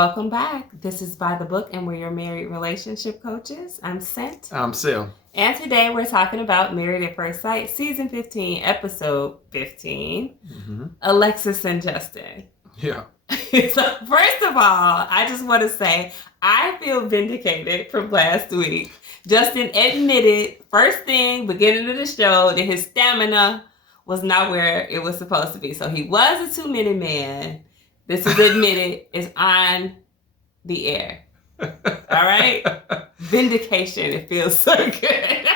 Welcome back. This is By the Book, and we're your married relationship coaches. I'm Sent. I'm Sil. And today we're talking about Married at First Sight, Season 15, Episode 15, Alexis and Justin. Yeah. So first of all, I just want to say, I feel vindicated from last week. Justin admitted, first thing, beginning of the show, that his stamina was not where it was supposed to be. So he was a 2-minute man. This is admitted. It's on the air. All right? Vindication. It feels so good.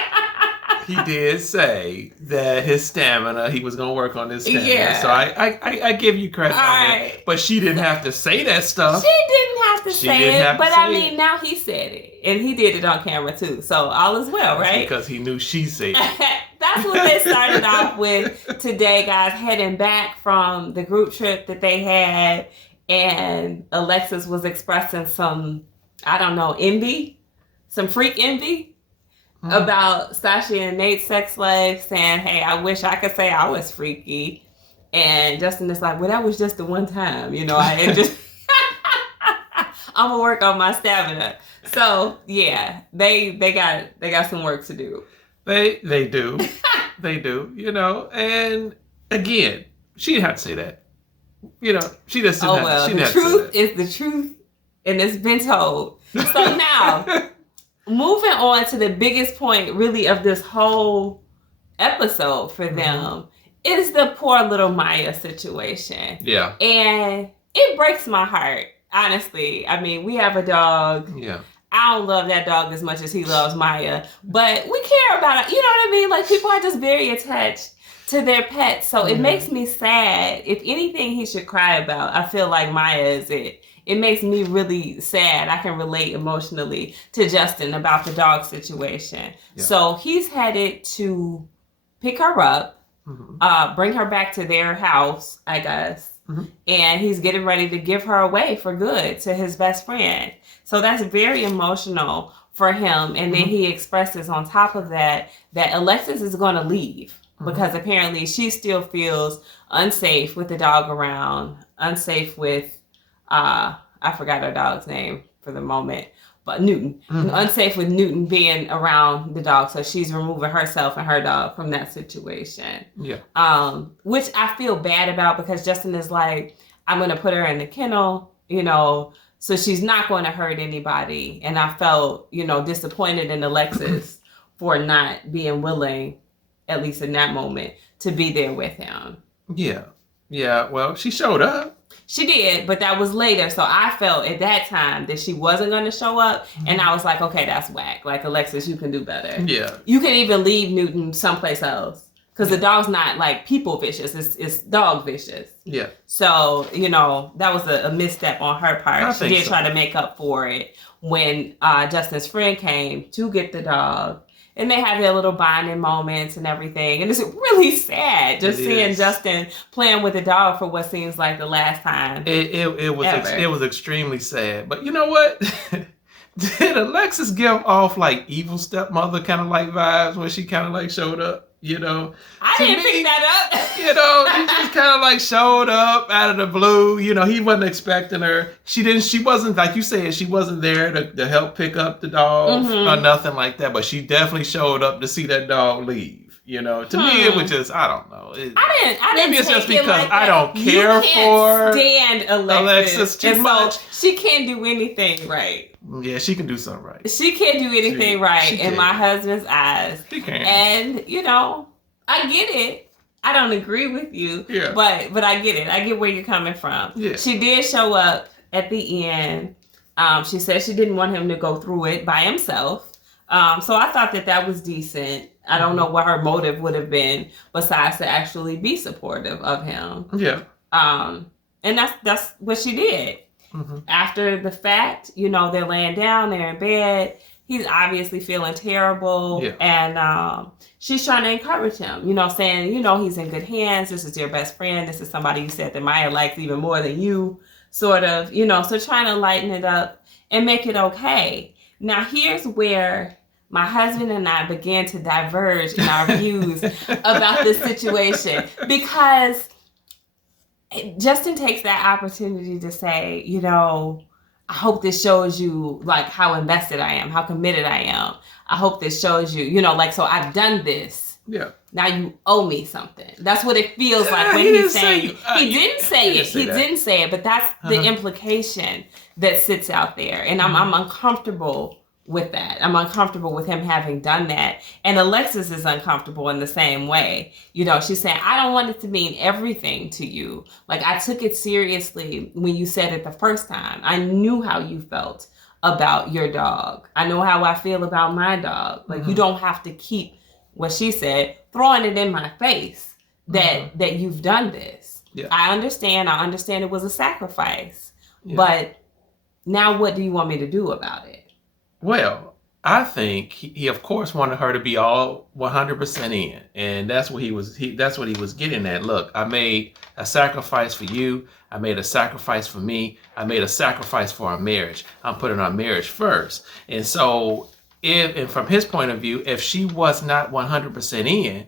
He did say that his stamina, he was going to work on his stamina. Yeah. So I give you credit on right. that. But she didn't have to say that stuff. She didn't have to say it. But I mean, now he said it. And he did it on camera too. So all is well, right? Because he knew she said it. That's what they started off with today, guys, heading back from the group trip that they had. And Alexis was expressing some, I don't know, envy, some freak envy about Sasha and Nate's sex life, saying, hey, I wish I could say I was freaky. And Justin is like, well, that was just the one time, you know, I'm going to work on my stamina. So, yeah, they got some work to do. They do. They do, you know. And again, she didn't have to say that. You know, she just didn't have to. The truth is the truth, and it's been told. So now, moving on to the biggest point, really, of this whole episode for them is the poor little Maya situation. Yeah. And it breaks my heart, honestly. I mean, we have a dog. Yeah. I don't love that dog as much as he loves Maya, but we care about it. You know what I mean? Like, people are just very attached to their pets. So it makes me sad. If anything he should cry about, I feel like Maya is it. It makes me really sad. I can relate emotionally to Justin about the dog situation. Yeah. So he's headed to pick her up, bring her back to their house, I guess. And he's getting ready to give her away for good to his best friend. So that's very emotional for him. And then he expresses on top of that Alexis is going to leave because apparently she still feels unsafe with the dog around, unsafe with, I forgot her dog's name for the moment, but Newton. Unsafe with Newton being around the dog. So she's removing herself and her dog from that situation. Yeah. Which I feel bad about because Justin is like, I'm going to put her in the kennel, you know, so she's not going to hurt anybody. And I felt, you know, disappointed in Alexis for not being willing, at least in that moment, to be there with him. Yeah. Yeah. Well, she showed up. She did, but that was later. So I felt at that time that she wasn't going to show up. And I was like, okay, that's whack. Like, Alexis, you can do better. Yeah. You can even leave Newton someplace else. Because the dog's not like people vicious. It's dog vicious. Yeah. So, you know, that was a misstep on her part. She did try to make up for it when Justin's friend came to get the dog. And they have their little bonding moments and everything. And it's really sad just seeing Justin playing with the dog for what seems like the last time. It was extremely sad. But you know what? Did Alexis give off like evil stepmother kind of like vibes when she kind of like showed up? You know, I didn't pick that up. You know, he just kind of like showed up out of the blue. You know, he wasn't expecting her. She wasn't, like you said, she wasn't there to help pick up the dog or nothing like that. But she definitely showed up to see that dog leave. You know, to me, it was just, I don't know. I didn't maybe it's just because like I don't care for stand Alexis too much. So she can't do anything right. Yeah, she can do something right. She can't do anything right in my husband's eyes. She can. And, you know, I get it. I don't agree with you. Yeah. But I get it. I get where you're coming from. Yeah. She did show up at the end. She said she didn't want him to go through it by himself. So I thought that was decent. I don't know what her motive would have been besides to actually be supportive of him. Yeah. And that's what she did. After the fact, you know, they're laying down, they're in bed. He's obviously feeling terrible. Yeah. And she's trying to encourage him, you know, saying, you know, he's in good hands. This is your best friend. This is somebody you said that Maya likes even more than you, sort of, you know, so trying to lighten it up and make it okay. Now, here's where my husband and I began to diverge in our views about this situation because Justin takes that opportunity to say, you know, I hope this shows you like how invested I am, how committed I am. I hope this shows you, like, so I've done this. Yeah. Now you owe me something. That's what it feels like when he's saying he didn't say it. He didn't say it, but that's the implication that sits out there. And I'm uncomfortable with that. I'm uncomfortable with him having done that. And Alexis is uncomfortable in the same way. She's saying, I don't want it to mean everything to you. Like, I took it seriously when you said it the first time. I knew how you felt about your dog. I know how I feel about my dog. Like, you don't have to keep, what she said, throwing it in my face that you've done this. Yeah. I understand it was a sacrifice. Yeah. But now what do you want me to do about it? Well, I think he of course wanted her to be all 100% in, and that's what he was getting at. Look, I made a sacrifice for you. I made a sacrifice for me. I made a sacrifice for our marriage. I'm putting our marriage first. And so, and from his point of view, if she was not 100% in,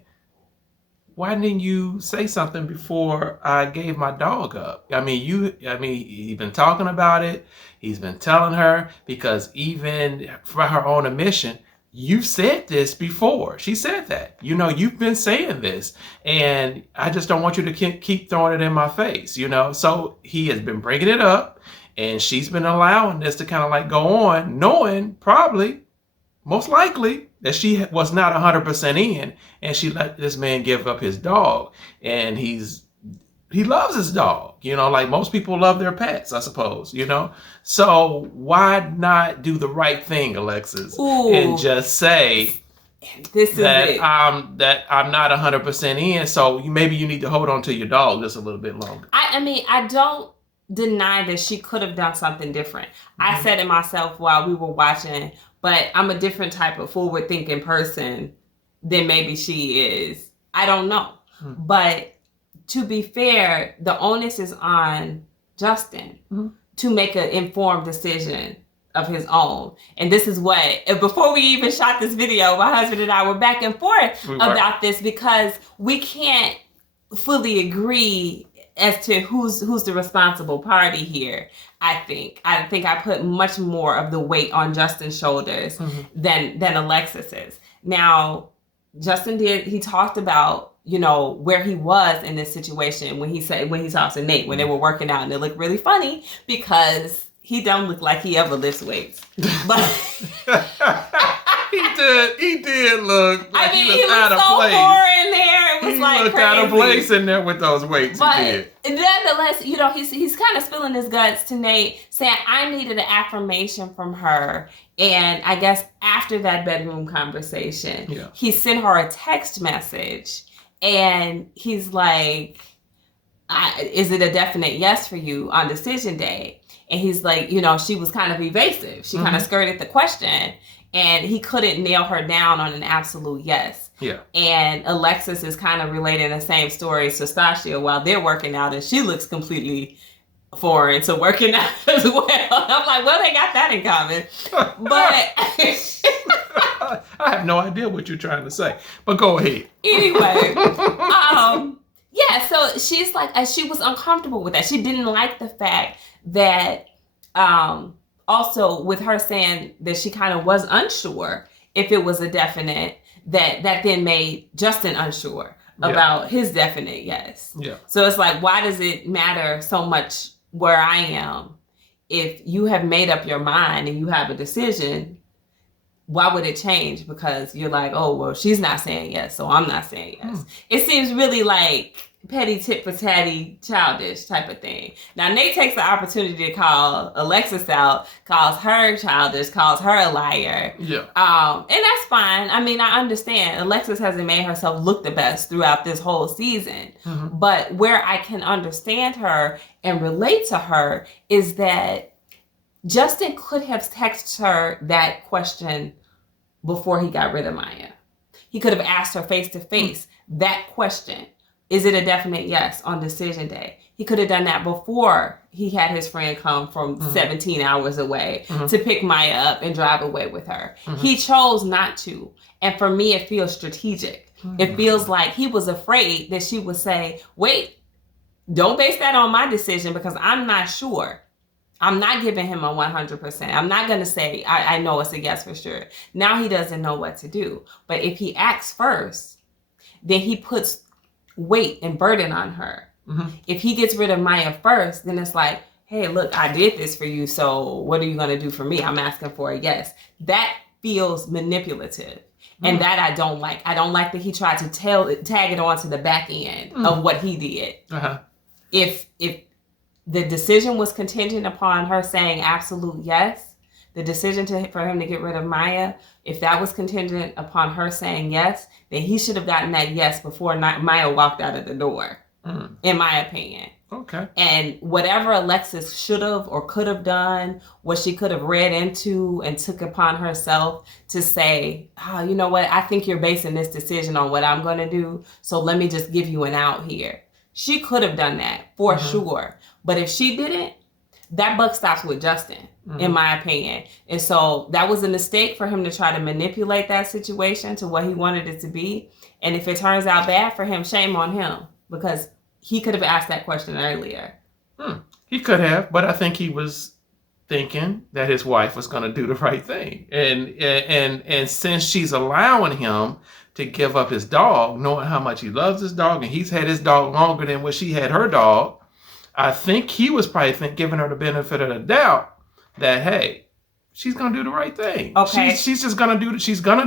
why didn't you say something before I gave my dog up? He's been talking about it. He's been telling her, because even for her own admission, you've said this before. She said that. You've been saying this, and I just don't want you to keep throwing it in my face, So he has been bringing it up, and she's been allowing this to kind of like go on, knowing probably, most likely, that she was not 100% in, and she let this man give up his dog. And he loves his dog, like most people love their pets, I suppose, So why not do the right thing, Alexis, and just say I'm not 100% in, so maybe you need to hold on to your dog just a little bit longer. I don't deny that she could have done something different. I said it myself while we were watching, but I'm a different type of forward-thinking person than maybe she is. I don't know. But to be fair, the onus is on Justin to make an informed decision of his own. And this is before we even shot this video, my husband and I were back and forth about this, because we can't fully agree as to who's the responsible party here. I think I put much more of the weight on Justin's shoulders than Alexis's. Now, Justin he talked about, where he was in this situation when he talked to Nate, when they were working out, and it looked really funny because he don't look like he ever lifts weights. But he did look like he was out of so place. Boring there. It was he like looked crazy. out of place in there with those weights. But he did. Nonetheless, he's kind of spilling his guts to Nate, saying, I needed an affirmation from her. And I guess after that bedroom conversation, he sent her a text message, and he's like, is it a definite yes for you on decision day? And he's like, she was kind of evasive. She kind of skirted the question, and he couldn't nail her down on an absolute yes. Yeah. And Alexis is kind of relating the same story to Stasha while they're working out, and she looks completely foreign to working out as well. I'm like, well, they got that in common. But I have no idea what you're trying to say, but go ahead. Anyway, so she's like, she was uncomfortable with that. She didn't like the fact that, also with her saying that she kind of was unsure if it was a definite, that then made Justin unsure about his definite yes. Yeah. So it's like, why does it matter so much where I am? If you have made up your mind and you have a decision, why would it change? Because you're like, oh, well, she's not saying yes, so I'm not saying yes. It seems really like petty tit for tatty, childish type of thing. Now, Nate takes the opportunity to call Alexis out, calls her childish, calls her a liar. Yeah. And that's fine. I understand. Alexis hasn't made herself look the best throughout this whole season. But where I can understand her and relate to her is that Justin could have texted her that question before he got rid of Maya. He could have asked her face to face that question. Is it a definite yes on decision day? He could have done that before he had his friend come from 17 hours away to pick Maya up and drive away with her. He chose not to. And for me, it feels strategic. It feels like he was afraid that she would say, wait, don't base that on my decision because I'm not sure I'm not giving him a 100%. I'm not going to say, I know it's a yes for sure. Now he doesn't know what to do. But if he acts first, then he puts weight and burden on her. Mm-hmm. If he gets rid of Maya first, then it's like, hey, look, I did this for you. So what are you going to do for me? I'm asking for a yes. That feels manipulative. And that I don't like. I don't like that he tried to tag it on to the back end of what he did. Uh-huh. If the decision was contingent upon her saying absolute yes, the decision for him to get rid of Maya, if that was contingent upon her saying yes, then he should have gotten that yes before Maya walked out of the door, in my opinion. Okay. And whatever Alexis should have or could have done, what she could have read into and took upon herself to say, oh, you know what? I think you're basing this decision on what I'm going to do. So let me just give you an out here. She could have done that for sure. But if she didn't, that buck stops with Justin, in my opinion. And so that was a mistake for him to try to manipulate that situation to what he wanted it to be. And if it turns out bad for him, shame on him, because he could have asked that question earlier. He could have, but I think he was thinking that his wife was going to do the right thing. And since she's allowing him to give up his dog, knowing how much he loves his dog, and he's had his dog longer than what she had her dog, I think he was probably giving her the benefit of the doubt that, hey, she's going to do the right thing. Okay. She's just going to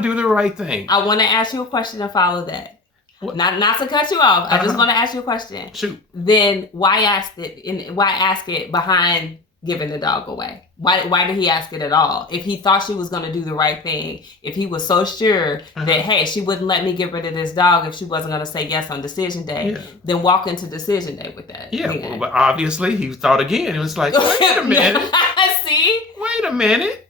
do the right thing. I want to ask you a question to follow that. What? Not to cut you off. I just want to ask you a question. Shoot. Then why ask it behind giving the dog away? Why did he ask it at all? If he thought she was going to do the right thing, if he was so sure that, hey, she wouldn't let me get rid of this dog if she wasn't going to say yes on decision day, then walk into decision day with that. Yeah, well, but obviously he thought again. It was like, wait a minute. See? Wait a minute.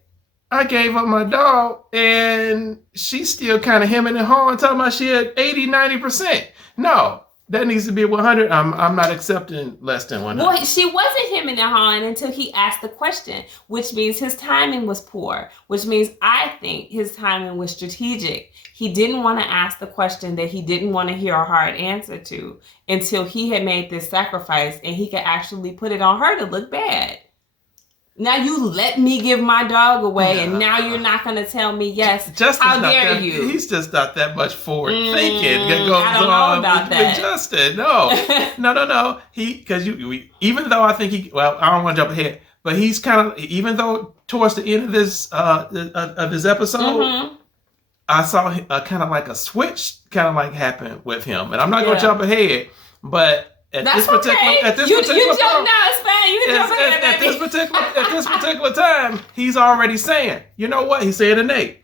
I gave up my dog and she's still kind of hemming and hawing, talking about she had 80, 90%. No, that needs to be 100. I'm not accepting less than 100. Well, she wasn't hemming and hawing until he asked the question, which means his timing was poor, which means I think his timing was strategic. He didn't want to ask the question that he didn't want to hear a hard answer to until he had made this sacrifice and he could actually put it on her to look bad. Now you let me give my dog away, and now you're not going to tell me yes. How dare you? He's just not that much forward thinking. That goes I don't know about that. Justin, no. Because even though I think I don't want to jump ahead, but he's kind of, even though towards the end of this episode, I saw kind of like a switch kind of like happen with him, and I'm not going to jump ahead, but. At this particular time, he's already saying, you know what? He's saying to Nate,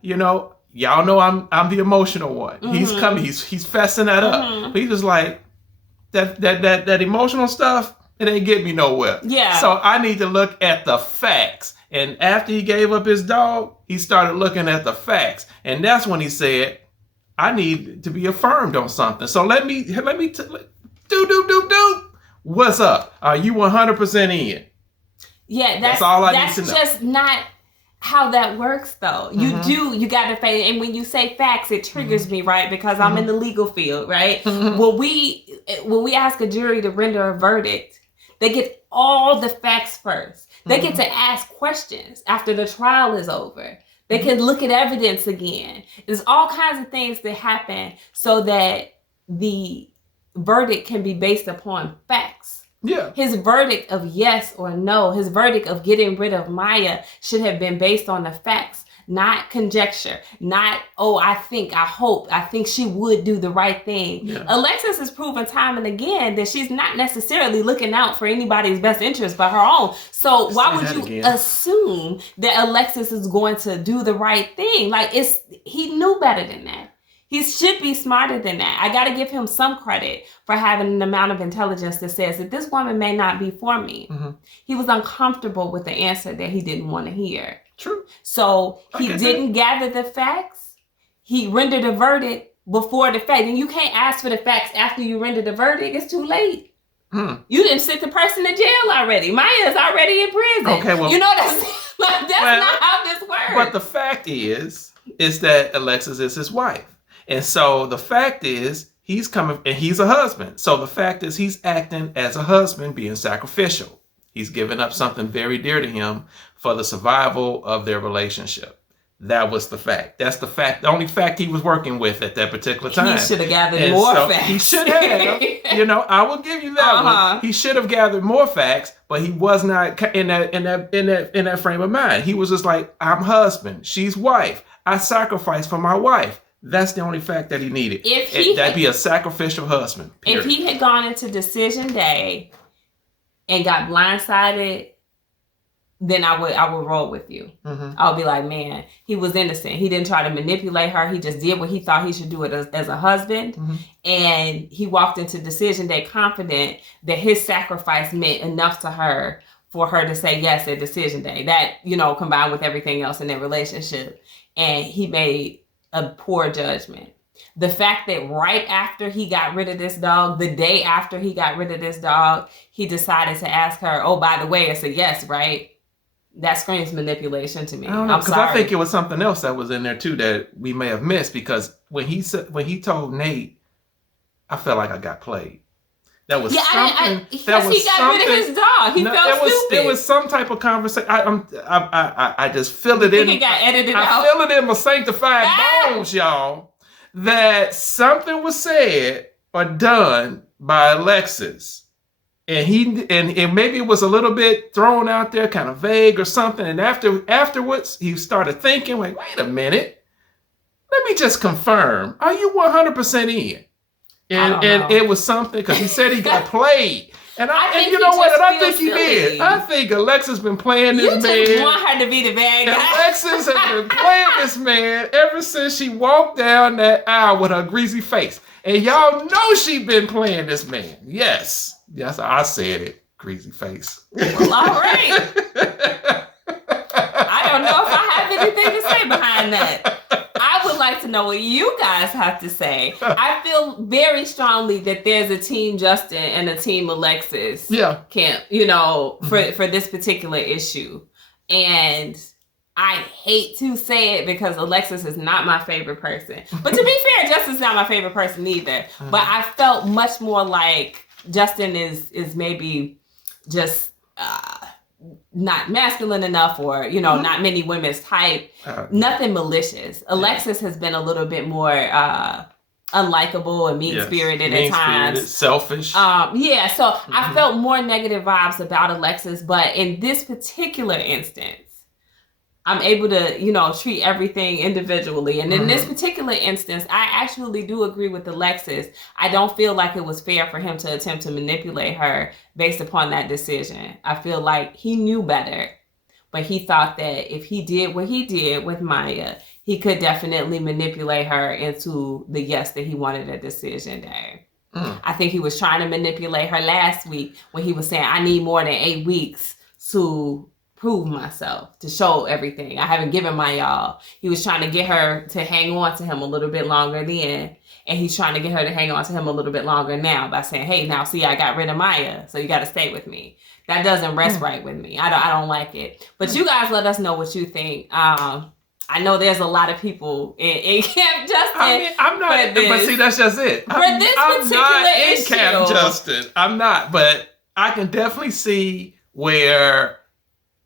you know, y'all know I'm the emotional one. He's coming, he's fessing that up. But he's just like, that emotional stuff, it ain't get me nowhere. Yeah. So I need to look at the facts. And after he gave up his dog, he started looking at the facts. And that's when he said, I need to be affirmed on something. So let me do. What's up? Are you 100% in? Yeah, that's all I need to know. That's just not how that works, though. You got to pay. And when you say facts, it triggers me, right? Because I'm in the legal field, right? When we ask a jury to render a verdict, they get all the facts first. They get to ask questions after the trial is over. They can look at evidence again. There's all kinds of things that happen so that the verdict can be based upon facts. Yeah. His verdict of yes or no, his verdict of getting rid of Maya should have been based on the facts, not conjecture, not, I think she would do the right thing. Yeah. Alexis has proven time and again that she's not necessarily looking out for anybody's best interest but her own. So why would you assume that Alexis is going to do the right thing? Like, he knew better than that. He should be smarter than that. I got to give him some credit for having an amount of intelligence that says that this woman may not be for me. He was uncomfortable with the answer that he didn't want to hear. True. So he didn't gather the facts. He rendered a verdict before the fact. And you can't ask for the facts after you render the verdict. It's too late. You didn't sent the person to jail already. Maya's already in prison. Okay, well, you know that's not how this works. But the fact is that Alexis is his wife. And so the fact is he's coming and he's a husband. So the fact is he's acting as a husband being sacrificial. He's given up something very dear to him for the survival of their relationship. That was the fact. That's the fact. The only fact he was working with at that particular time. He should have gathered more facts. He should have. I will give you that one. He should have gathered more facts, but he was not in that frame of mind. He was just like, I'm husband, she's wife. I sacrificed for my wife. That's the only fact that he needed. That'd be a sacrificial husband. Period. If he had gone into decision day and got blindsided, then I would roll with you. Mm-hmm. I'll be like, man, he was innocent. He didn't try to manipulate her. He just did what he thought he should do it as a husband. Mm-hmm. And he walked into decision day confident that his sacrifice meant enough to her for her to say yes at decision day. That, combined with everything else in their relationship. And he made a poor judgment. The fact that right after he got rid of this dog, the day after he got rid of this dog, he decided to ask her, oh, by the way, it's a yes, right? That screams manipulation to me. I don't know, because I think it was something else that was in there too that we may have missed, because when he told Nate, I felt like I got played. That was something. Because he got rid of his dog. He felt stupid. There was some type of conversation. I just feel it in. It got edited out. I feel it in my sanctified bones, y'all, that something was said or done by Alexis. And maybe it was a little bit thrown out there, kind of vague or something. And afterwards, he started thinking, like, wait a minute, let me just confirm. Are you 100% in? And it was something, because he said he got played. And you know what? And I think he did. I think Alexis been playing this man. You just want her to be the bad guy. Alexis has been playing this man ever since she walked down that aisle with her greasy face. And y'all know she been playing this man. Yes, I said it. Greasy face. Well, all right. I don't know if I have anything to say behind that. I would like to know what you guys have to say. I feel very strongly that there's a team Justin and a team Alexis camp, for this particular issue. And I hate to say it because Alexis is not my favorite person. But to be fair, Justin's not my favorite person either. Mm-hmm. But I felt much more like Justin is maybe just not masculine enough, or not many women's type. Nothing malicious. Alexis has been a little bit more unlikable and mean-spirited at times. Selfish. So I felt more negative vibes about Alexis, but in this particular instance, I'm able to, treat everything individually. And in this particular instance, I actually do agree with Alexis. I don't feel like it was fair for him to attempt to manipulate her based upon that decision. I feel like he knew better, but he thought that if he did what he did with Maya, he could definitely manipulate her into the yes that he wanted at decision day. I think he was trying to manipulate her last week when he was saying, I need more than 8 weeks to prove myself, to show everything. I haven't given my y'all. He was trying to get her to hang on to him a little bit longer then. And he's trying to get her to hang on to him a little bit longer now by saying, hey, now see, I got rid of Maya, so you got to stay with me. That doesn't rest right with me. I don't like it. But you guys let us know what you think. I know there's a lot of people in Camp Justin. I mean, I'm not, but see, that's just it. I'm not in Camp Justin. I'm not, but I can definitely see where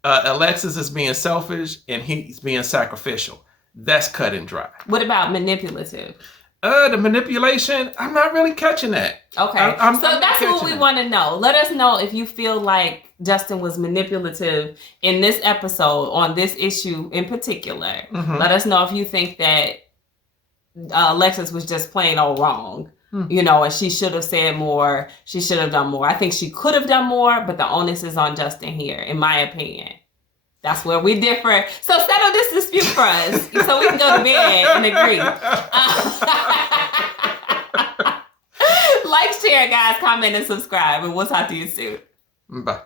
Alexis is being selfish and he's being sacrificial. That's cut and dry. What about manipulative? The manipulation, I'm not really catching that. Okay. So that's what we want to know. Let us know if you feel like Justin was manipulative in this episode on this issue in particular. Mm-hmm. Let us know if you think that Alexis was just plain old wrong. And she should have said more. She should have done more. I think she could have done more, but the onus is on Justin here, in my opinion. That's where we differ. So settle this dispute for us so we can go to bed and agree. Like, share, guys, comment, and subscribe, and we'll talk to you soon. Bye.